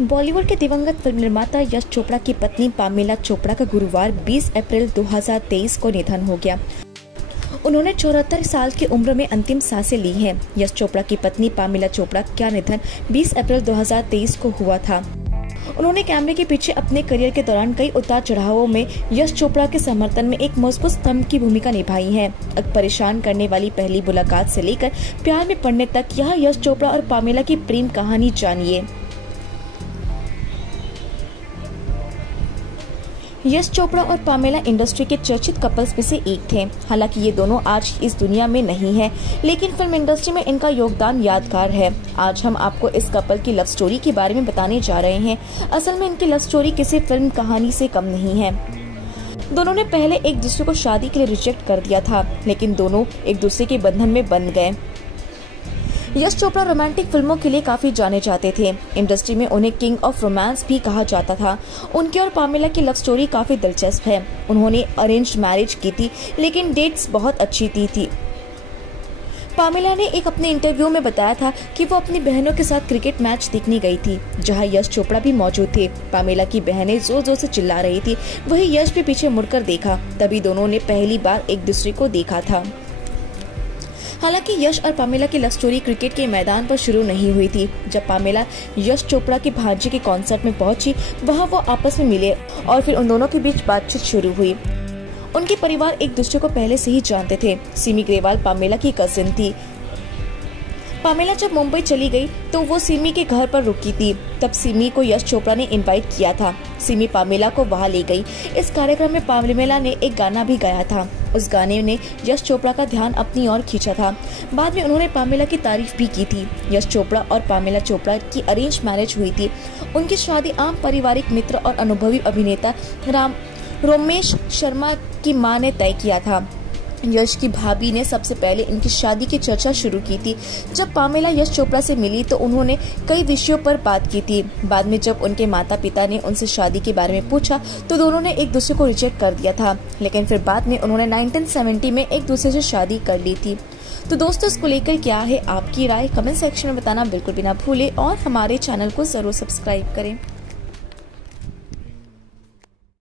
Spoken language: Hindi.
बॉलीवुड के दिवंगत फिल्म निर्माता यश चोपड़ा की पत्नी पामेला चोपड़ा का गुरुवार 20 अप्रैल 2023 को निधन हो गया। उन्होंने 74 साल की उम्र में अंतिम सांसें ली हैं। यश चोपड़ा की पत्नी पामेला चोपड़ा का निधन 20 अप्रैल 2023 को हुआ था। उन्होंने कैमरे के पीछे अपने करियर के दौरान कई उतार चढ़ावों में यश चोपड़ा के समर्थन में एक मजबूत स्तंभ की भूमिका निभाई है। परेशान करने वाली पहली मुलाकात से लेकर प्यार में पड़ने तक यह यश चोपड़ा और पामेला की प्रेम कहानी जानिए। यश चोपड़ा और पामेला इंडस्ट्री के चर्चित कपल्स में से एक थे। हालांकि ये दोनों आज इस दुनिया में नहीं हैं, लेकिन फिल्म इंडस्ट्री में इनका योगदान यादगार है। आज हम आपको इस कपल की लव स्टोरी के बारे में बताने जा रहे हैं। असल में इनकी लव स्टोरी किसी फिल्म कहानी से कम नहीं है। दोनों ने पहले एक दूसरे को शादी के लिए रिजेक्ट कर दिया था, लेकिन दोनों एक दूसरे के बंधन में बंध गए। यश चोपड़ा रोमांटिक फिल्मों के लिए काफी जाने जाते थे। इंडस्ट्री में उन्हें किंग ऑफ रोमांस भी कहा जाता था। उनके और पामेला की लव स्टोरी काफी दिलचस्प है। उन्होंने अरेंज्ड मैरिज की थी, लेकिन डेट्स बहुत अच्छी थी। पामेला ने एक अपने इंटरव्यू में बताया था कि वो अपनी बहनों के साथ क्रिकेट मैच देखने गई थी, जहां यश चोपड़ा भी मौजूद थे। पामेला की बहनें जोर जोर से चिल्ला रही थी। वही यश भी पीछे मुड़कर देखा, तभी दोनों ने पहली बार एक दूसरे को देखा था। हालांकि यश और पामेला की लव स्टोरी क्रिकेट के मैदान पर शुरू नहीं हुई थी। जब पामेला यश चोपड़ा के भांजे के कॉन्सर्ट में पहुंची, वहां वो आपस में मिले और फिर उन दोनों के बीच बातचीत शुरू हुई। उनके परिवार एक दूसरे को पहले से ही जानते थे। सिमी ग्रेवाल पामेला की कजिन थी। पामेला जब मुंबई चली गई तो वो सिमी के घर पर रुकी थी। तब सिमी को यश चोपड़ा ने इनवाइट किया था। सिमी पामेला को वहां ले गई। इस कार्यक्रम में पामेला ने एक गाना भी गाया था। उस गाने ने यश चोपड़ा का ध्यान अपनी ओर खींचा था। बाद में उन्होंने पामेला की तारीफ भी की थी। यश चोपड़ा और पामेला चोपड़ा की अरेंज मैरिज हुई थी। उनकी शादी आम पारिवारिक मित्र और अनुभवी अभिनेता रोमेश शर्मा की मां ने तय किया था। यश की भाभी ने सबसे पहले इनकी शादी की चर्चा शुरू की थी। जब पामेला यश चोपड़ा से मिली तो उन्होंने कई विषयों पर बात की थी। बाद में जब उनके माता पिता ने उनसे शादी के बारे में पूछा तो दोनों ने एक दूसरे को रिजेक्ट कर दिया था, लेकिन फिर बाद में उन्होंने 1970 में एक दूसरे से शादी कर ली थी। तो दोस्तों, इसको लेकर क्या है आपकी राय, कमेंट सेक्शन में बताना बिल्कुल भी ना भूले और हमारे चैनल को जरूर सब्सक्राइब करें।